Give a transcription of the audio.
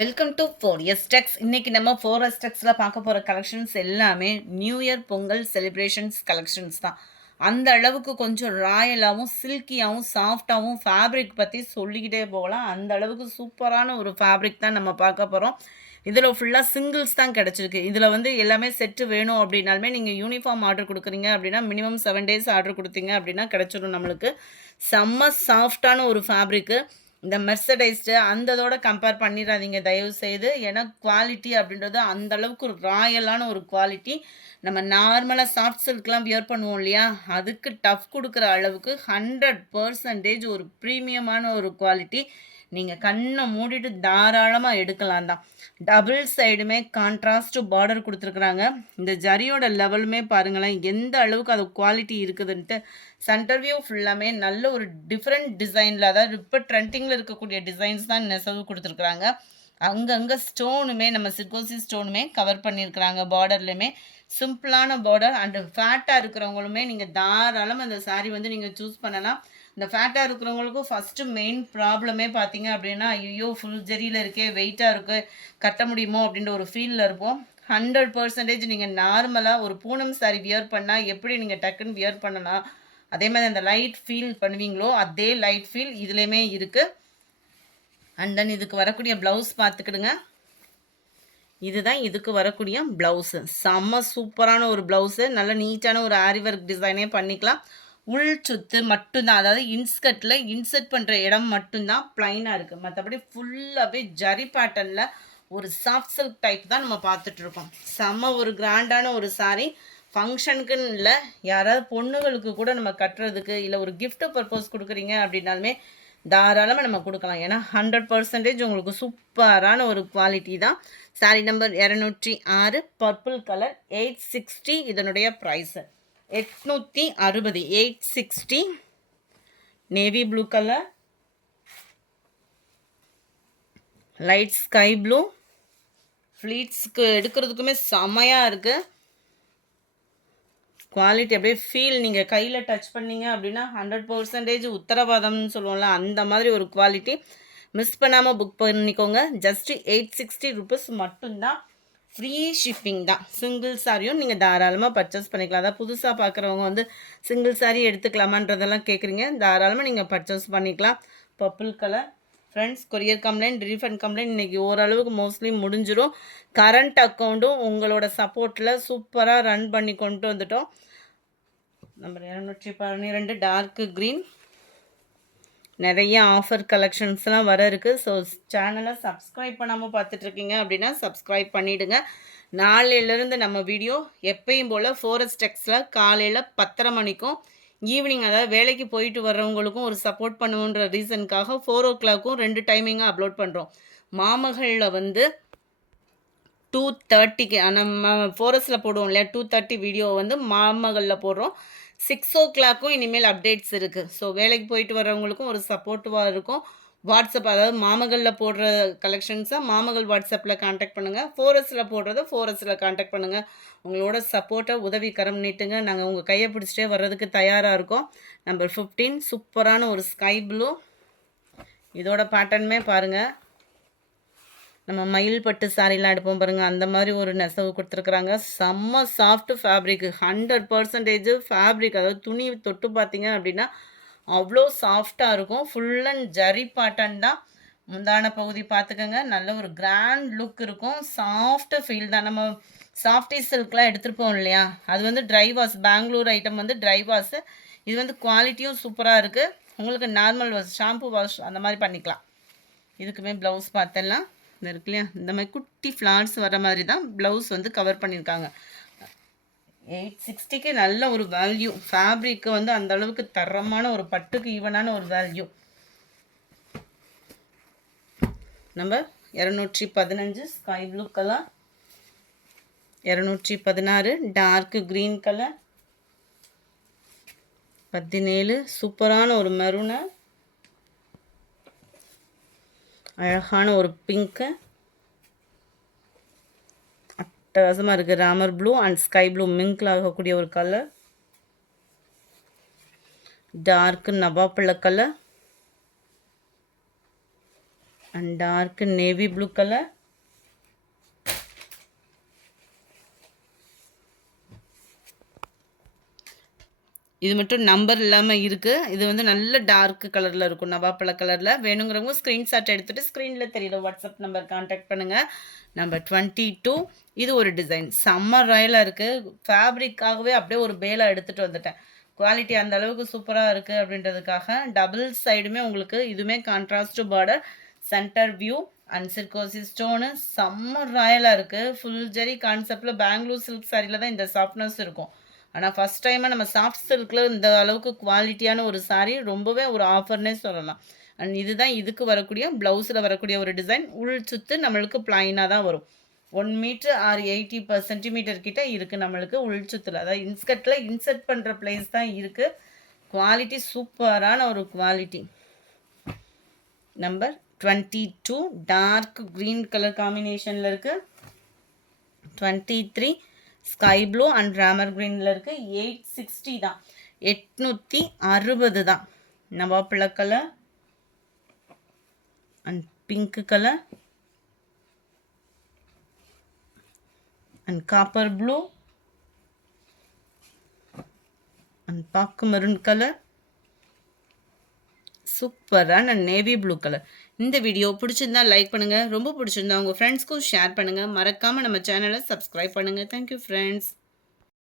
Welcome to 4S இன்னைக்கு நம்ம 4S பார்க்க போகிற கலெக்ஷன்ஸ் எல்லாமே new year Pongal celebrations collections தான். அந்த அளவுக்கு கொஞ்சம் ராயலாகவும் சில்கியாகவும் சாஃப்டாகவும் ஃபேப்ரிக் பற்றி சொல்லிக்கிட்டே போகலாம். அந்த அளவுக்கு சூப்பரான ஒரு ஃபேப்ரிக் தான் நம்ம பார்க்க போகிறோம். இதில் ஃபுல்லாக சிங்கிள்ஸ் தான் கிடச்சிருக்கு. இதில் வந்து எல்லாமே செட்டு வேணும் அப்படின்னாலுமே நீங்கள் யூனிஃபார்ம் ஆர்டர் கொடுக்குறீங்க அப்படின்னா மினிமம் 7 days ஆர்டர் கொடுத்தீங்க அப்படின்னா கிடச்சிடும் நம்மளுக்கு. செம்ம சாஃப்டான ஒரு ஃபேப்ரிக்கு. இந்த மெர்சடைஸ்டு அந்ததோட கம்பேர் பண்ணிடாதீங்க தயவு செய்து. ஏன்னா குவாலிட்டி அப்படின்றது அந்த அளவுக்கு ஒரு ராயலான ஒரு குவாலிட்டி. நம்ம நார்மலாக சாஃப்ட் சில்க்லாம் வியர் பண்ணுவோம் இல்லையா, அதுக்கு டஃப் கொடுக்குற அளவுக்கு 100% ஒரு ப்ரீமியமான ஒரு குவாலிட்டி. நீங்கள் கண்ணை மூடிட்டு தாராளமாக எடுக்கலாம் தான். டபுள் சைடுமே கான்ட்ராஸ்ட் பார்டர் கொடுத்துருக்குறாங்க. இந்த ஜரியோட லெவலுமே பாருங்களேன் எந்த அளவுக்கு அது குவாலிட்டி இருக்குதுன்ட்டு. சென்டர் வியூ ஃபுல்லாமே நல்ல ஒரு டிஃப்ரெண்ட் டிசைனில், அதாவது இப்போ ட்ரெண்டிங்கில் இருக்கக்கூடிய டிசைன்ஸ் தான் நெசவு கொடுத்துருக்குறாங்க. அங்கங்கே ஸ்டோனுமே நம்ம சிர்கோசி ஸ்டோனுமே கவர் பண்ணியிருக்கிறாங்க. பார்டர்லையுமே சிம்பிளான பார்டர் அண்டு ஃபேட்டாக இருக்கிறவங்களுமே நீங்கள் தாராளமாக அந்த சாரீ வந்து நீங்கள் சூஸ் பண்ணலாம். இந்த ஃபேட்டாக இருக்கிறவங்களுக்கும் ஃபஸ்ட்டு மெயின் ப்ராப்ளமே பார்த்தீங்க அப்படின்னா, ஐயோ ஃபுல் ஜெரியில் இருக்கே, வெயிட்டாக இருக்குது, கட்ட முடியுமோ அப்படின்ற ஒரு ஃபீலில் இருப்போம். 100% நீங்கள் நார்மலாக ஒரு பூனம் சாரீ வியர் பண்ணால் எப்படி நீங்கள் டக்குன்னு வியர் பண்ணலாம், அதே மாதிரி அந்த லைட் ஃபீல் பண்ணுவீங்களோ அதே லைட் ஃபீல் இதுலேயுமே இருக்குது. அண்ட் தென் இதுக்கு வரக்கூடிய ப்ளவுஸ் பார்த்துக்கிடுங்க. இதுதான் இதுக்கு வரக்கூடிய ப்ளவுஸு. செம்ம சூப்பரான ஒரு ப்ளவுஸு. நல்ல நீட்டான ஒரு ஆரி ஒர்க் டிசைனே பண்ணிக்கலாம். உள் சுத்து மட்டும்தான், அதாவது இன்ஸ்கர்ட்டில் இன்சர்ட் பண்ணுற இடம் மட்டும்தான் ப்ளைனாக இருக்குது. மற்றபடி ஃபுல்லாகவே ஜரி பேட்டர்னில் ஒரு சாஃப்ட் சில்க் டைப் தான் நம்ம பார்த்துட்ருக்கோம். செம்ம ஒரு கிராண்டான ஒரு சாரீ. ஃபங்க்ஷனுக்குன்னு இல்லை, யாராவது பொண்ணுகளுக்கு கூட நம்ம கட்டுறதுக்கு இல்லை ஒரு கிஃப்ட் பர்பஸ் கொடுக்குறீங்க அப்படின்னாலுமே தாராளமாக நம்ம கொடுக்கலாம். ஏன்னா 100% உங்களுக்கு சூப்பரான ஒரு குவாலிட்டி தான். சாரீ நம்பர் 206 பர்பிள் கலர் 860 இதனுடைய price 860 860. Navy blue colour, light sky blue, ஃப்ளீட்ஸ்க்கு எடுக்கிறதுக்குமே செமையாக இருக்குது. குவாலிட்டி அப்படியே ஃபீல் நீங்கள் கையில் டச் பண்ணிங்க அப்படின்னா 100% உத்தரவாதம்னு சொல்லுவோம்ல, அந்த மாதிரி ஒரு குவாலிட்டி. மிஸ் பண்ணாமல் புக் பண்ணிக்கோங்க. ஜஸ்ட்டு 860 ருபீஸ் மட்டும்தான். ஃப்ரீ ஷிப்பிங் தான். சிங்கிள் சாரியும் நீங்கள் தாராளமாக பர்ச்சேஸ் பண்ணிக்கலாம். அதான் புதுசாக பார்க்குறவங்க வந்து சிங்கிள் சாரி எடுத்துக்கலாமான்றதெல்லாம் கேட்குறீங்க, தாராளமாக நீங்கள் பர்ச்சேஸ் பண்ணிக்கலாம். Purple colour. Friends, courier complaint refund complaint இன்றைக்கி ஓரளவுக்கு மோஸ்ட்லி முடிஞ்சிடும். கரண்ட் அக்கௌண்ட்டும் உங்களோட சப்போர்ட்டில் சூப்பராக ரன் பண்ணி கொண்டு வந்துட்டோம். Number 212 dark green. நிறைய ஆஃபர் கலெக்ஷன்ஸ்லாம் வர இருக்குது. ஸோ சேனலை சப்ஸ்கிரைப் பண்ணாமல் பார்த்துட்ருக்கீங்க அப்படின்னா சப்ஸ்கிரைப் பண்ணிவிடுங்க. நாளையிலேருந்து நம்ம வீடியோ எப்பயும் போல் 4S காலையில் 10:30 மணிக்கும் ஈவினிங், அதாவது வேலைக்கு போயிட்டு வர்றவங்களுக்கும் ஒரு சப்போர்ட் பண்ணுவோன்ற ரீசனுக்காக 4 o'clock 2 டைமிங்காக அப்லோட் பண்ணுறோம். மாமகளில் வந்து 2:30க்கு நம்ம 4S போடுவோம் இல்லையா, 2:30 வீடியோ வந்து மாமகளில் போடுறோம். 6 o'clock இனிமேல் அப்டேட்ஸ் இருக்குது. ஸோ வேலைக்கு போயிட்டு வர்றவங்களுக்கும் ஒரு சப்போர்ட்டிவாக இருக்கும். வாட்ஸ்அப், அதாவது மாமகளில் போடுற கலெக்ஷன்ஸை மாமகள் வாட்ஸ்அப்பில் கான்டாக்ட் பண்ணுங்கள். 4S போடுறத 4S கான்டாக்ட் பண்ணுங்கள். உங்களோட சப்போர்ட்டை உதவிக்கரம் நீட்டுங்க. நாங்கள் உங்கள் கையை பிடிச்சிட்டே வர்றதுக்கு தயாராக இருக்கோம். நம்பர் 15 சூப்பரான ஒரு ஸ்கை ப்ளூ. இதோட பேட்டர்னுமே பாருங்கள், நம்ம மயில் பட்டு சாரீலாம் எடுப்போம் பாருங்கள், அந்த மாதிரி ஒரு நெசவு கொடுத்துருக்குறாங்க. செம்ம சாஃப்ட் ஃபேப்ரிக், 100% ஃபேப்ரிக், அதாவது துணி தொட்டு பார்த்தீங்க அப்படின்னா அவ்வளோ சாஃப்டாக இருக்கும். ஃபுல் அண்ட் ஜரி பேட்டர்ன் தான். முந்தான பகுதி பார்த்துக்கோங்க, நல்ல ஒரு கிராண்ட் லுக் இருக்கும். சாஃப்ட் ஃபீல் தான். நம்ம சாஃப்டி சில்க்லாம் எடுத்துருப்போம் இல்லையா, அது வந்து ட்ரை வாஷ், பெங்களூர் ஐட்டம் வந்து ட்ரை வாஷு. இது வந்து குவாலிட்டியும் சூப்பராக இருக்குது. உங்களுக்கு நார்மல் வாஷ், ஷாம்பு வாஷ் அந்த மாதிரி பண்ணிக்கலாம். இதுக்குமே ப்ளவுஸ் பார்த்தலாம் இருக்கு இல்லையா, இந்த மாதிரி குட்டி ஃப்ளார்ஸ் வர மாதிரி தான் ப்ளவுஸ் வந்து கவர் பண்ணியிருக்காங்க. 860க்கு நல்ல ஒரு வேல்யூ. ஃபேப்ரிக்கு வந்து அந்த அளவுக்கு தரமான ஒரு பட்டுக்கு ஈவனான ஒரு value. Number 215 sky blue colour, 216 dark green colour, 17 சூப்பரான ஒரு மெரூனு, அழகான ஒரு பிங்க்கு, அட்டகாசமாக இருக்குது Ramar blue and sky blue mingle ஆகக்கூடிய ஒரு கலர், டார்க் நவாப்பழ colour, and dark navy blue colour. இது மட்டும் நம்பர் இல்லாமல் இருக்குது. இது வந்து நல்ல டார்க் கலரில் இருக்கும், நவாப்பழ கலரில். வேணுங்கிறவங்க ஸ்க்ரீன்ஷாட் எடுத்துகிட்டு ஸ்க்ரீனில் தெரியுற வாட்ஸ்அப் நம்பர் கான்டாக்ட் பண்ணுங்கள். நம்பர் 22. இது ஒரு டிசைன் செம்ம ராயலாக இருக்குது. ஃபேப்ரிக்காகவே அப்படியே ஒரு பேலை எடுத்துகிட்டு வந்துட்டேன். குவாலிட்டி அந்த அளவுக்கு சூப்பராக இருக்குது அப்படின்றதுக்காக. டபுள் சைடுமே உங்களுக்கு இதுவுமே contrast border, centre view and சிர்கோசி ஸ்டோனு செம்ம ராயலாக இருக்குது. ஃபுல் ஜெரி கான்செப்டில் பெங்களூர் சில்க் சாரியில் தான் இந்த சாஃப்ட்னஸ் இருக்கும். ஆனால் ஃபஸ்ட் டைமாக நம்ம சாஃப்ட் சில்கில் இந்த அளவுக்கு குவாலிட்டியான ஒரு சாரீ ரொம்பவே ஒரு ஆஃபர்னே சொல்லலாம். அண்ட் இதுதான் இதுக்கு வரக்கூடிய ப்ளவுஸில் வரக்கூடிய ஒரு டிசைன். உள் சுத்து நம்மளுக்கு பிளைனாக தான் வரும். 1 மீட்டர் ஆர் 80 சென்டிமீட்டர் கிட்ட இருக்குது நம்மளுக்கு உள் சுத்தில். அதாவது இன்ஸ்கர்ட்டில் இன்சர்ட் பண்ணுற பிளேஸ் தான் இருக்குது. குவாலிட்டி சூப்பரான ஒரு quality. Number 22 dark green colour காம்பினேஷனில் இருக்குது. 23 ஸ்கை ப்ளூ அண்ட் ராமர் க்ரீனில் இருக்குது. 860 தான், 860 தான். நவாப்பழ colour and pink colour and copper blue and பாக்கு மெரூன் கலர், சூப்பரான நேவி ப்ளூ கலர். இந்த வீடியோ பிடிச்சிருந்தா லைக் பண்ணுங்கள். ரொம்ப பிடிச்சிருந்தா உங்கள் ஃப்ரெண்ட்ஸ்க்கும் ஷேர் பண்ணுங்கள். மறக்காமல் நம்ம சேனலை சப்ஸ்கிரைப் பண்ணுங்கள். Thank you friends.